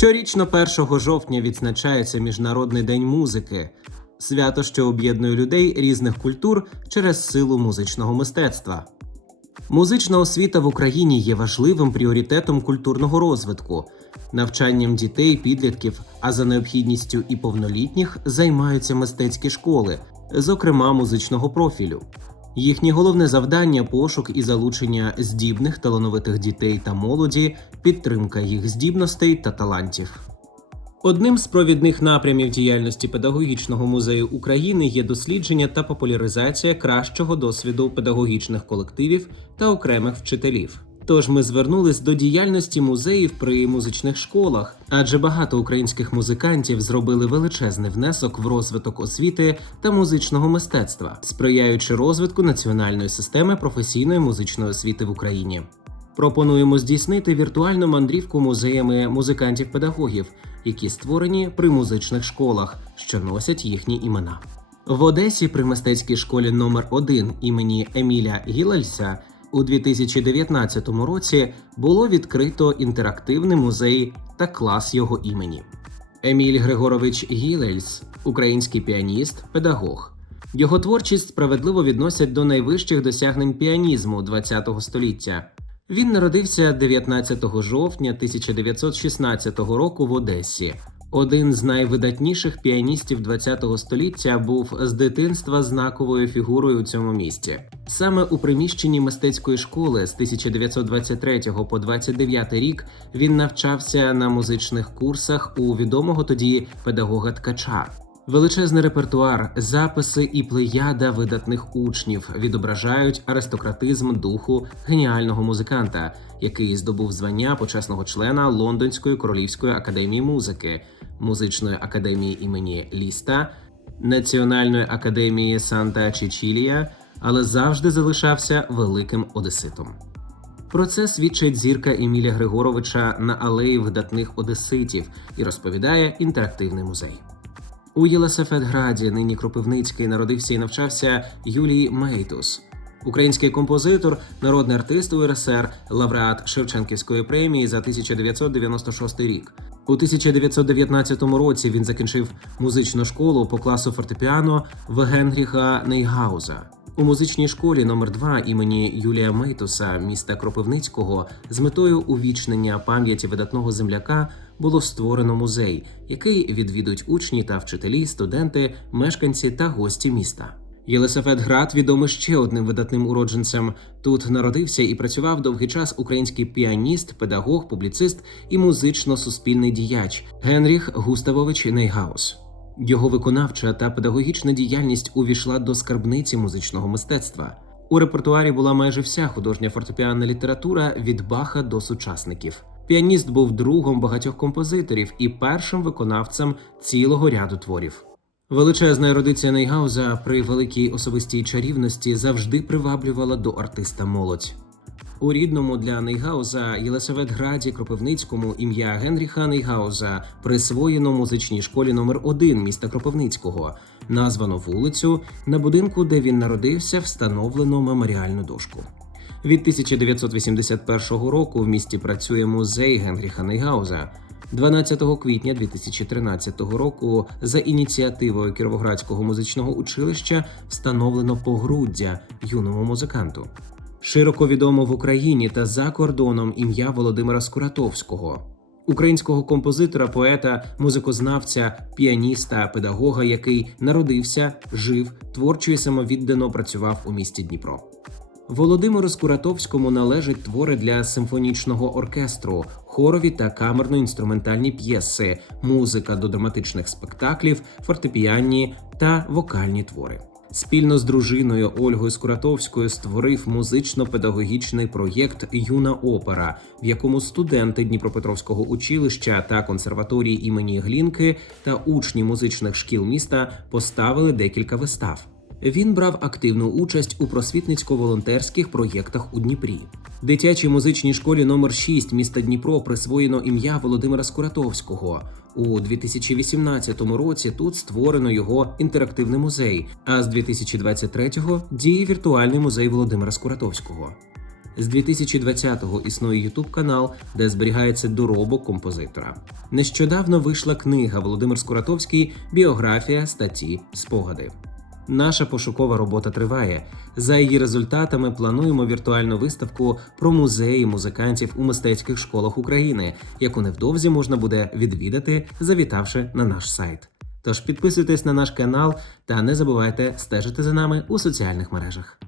Щорічно 1 жовтня відзначається Міжнародний день музики, свято, що об'єднує людей різних культур через силу музичного мистецтва. Музична освіта в Україні є важливим пріоритетом культурного розвитку. Навчанням дітей, підлітків, а за необхідністю і повнолітніх займаються мистецькі школи, зокрема музичного профілю. Їхнє головне завдання пошук і залучення здібних талановитих дітей та молоді, підтримка їх здібностей та талантів. Одним з провідних напрямів діяльності педагогічного музею України є дослідження та популяризація кращого досвіду педагогічних колективів та окремих вчителів. Тож ми звернулись до діяльності музеїв при музичних школах, адже багато українських музикантів зробили величезний внесок в розвиток освіти та музичного мистецтва, сприяючи розвитку національної системи професійної музичної освіти в Україні. Пропонуємо здійснити віртуальну мандрівку музеями музикантів-педагогів, які створені при музичних школах, що носять їхні імена. В Одесі при мистецькій школі номер 1 імені Еміля Гілельса у 2019 році було відкрито інтерактивний музей та клас його імені. Еміль Григорович Гілельс, український піаніст, педагог. Його творчість справедливо відносять до найвищих досягнень піанізму ХХ століття. Він народився 19 жовтня 1916 року в Одесі. Один з найвидатніших піаністів ХХ століття був з дитинства знаковою фігурою у цьому місті. Саме у приміщенні мистецької школи з 1923 по 29 рік він навчався на музичних курсах у відомого тоді педагога ткача. Величезний репертуар, записи і плеяда видатних учнів відображають аристократизм духу геніального музиканта, який здобув звання почесного члена Лондонської королівської академії музики, музичної академії імені Ліста, Національної академії Санта Чечілія, але завжди залишався великим одеситом. Про це свідчить зірка Еміля Григоровича на алеї видатних одеситів і розповідає інтерактивний музей. У Єлисафетграді, нині Кропивницький, народився і навчався Юлій Мейтус. Український композитор, народний артист УРСР, лауреат Шевченківської премії за 1996 рік. У 1919 році він закінчив музичну школу по класу фортепіано в Генріха Нейгауза. У музичній школі номер 2 імені Юлія Мейтуса міста Кропивницького з метою увічнення пам'яті видатного земляка було створено музей, який відвідують учні та вчителі, студенти, мешканці та гості міста. Єлисафетград відомий ще одним видатним уродженцем. Тут народився і працював довгий час український піаніст, педагог, публіцист і музично-суспільний діяч Генріх Густавович Нейгаус. Його виконавча та педагогічна діяльність увійшла до скарбниці музичного мистецтва. У репертуарі була майже вся художня фортепіанна література від Баха до сучасників. Піаніст був другом багатьох композиторів і першим виконавцем цілого ряду творів. Величезна ерудиція Нейгауза при великій особистій чарівності завжди приваблювала до артиста молодь. У рідному для Нейгауза Єлисаветграді Кропивницькому ім'я Генріха Нейгауза присвоєно музичній школі номер 1 міста Кропивницького. Названо вулицю на будинку, де він народився, встановлено меморіальну дошку. Від 1981 року в місті працює музей Генріха Нейгауза. 12 квітня 2013 року за ініціативою Кіровоградського музичного училища встановлено погруддя юному музиканту. Широко відомо в Україні та за кордоном ім'я Володимира Скуратовського, українського композитора, поета, музикознавця, піаніста, педагога, який народився, жив, творчо і самовіддано працював у місті Дніпро. Володимиру Скуратовському належать твори для симфонічного оркестру, хорові та камерно-інструментальні п'єси, музика до драматичних спектаклів, фортепіанні та вокальні твори. Спільно з дружиною Ольгою Скуратовською створив музично-педагогічний проєкт Юна опера, в якому студенти Дніпропетровського училища та консерваторії імені Глінки та учні музичних шкіл міста поставили декілька вистав. Він брав активну участь у просвітницько-волонтерських проєктах у Дніпрі. Дитячій музичній школі номер 6 міста Дніпро присвоєно ім'я Володимира Скуратовського. У 2018 році тут створено його інтерактивний музей. А з 2023-го діє віртуальний музей Володимира Скуратовського. З 2020-го існує youtube канал, де зберігається доробок композитора. Нещодавно вийшла книга Володимир Скуратовський Біографія, статті, спогади. Наша пошукова робота триває. За її результатами плануємо віртуальну виставку про музеї музикантів у мистецьких школах України, яку невдовзі можна буде відвідати, завітавши на наш сайт. Тож підписуйтесь на наш канал та не забувайте стежити за нами у соціальних мережах.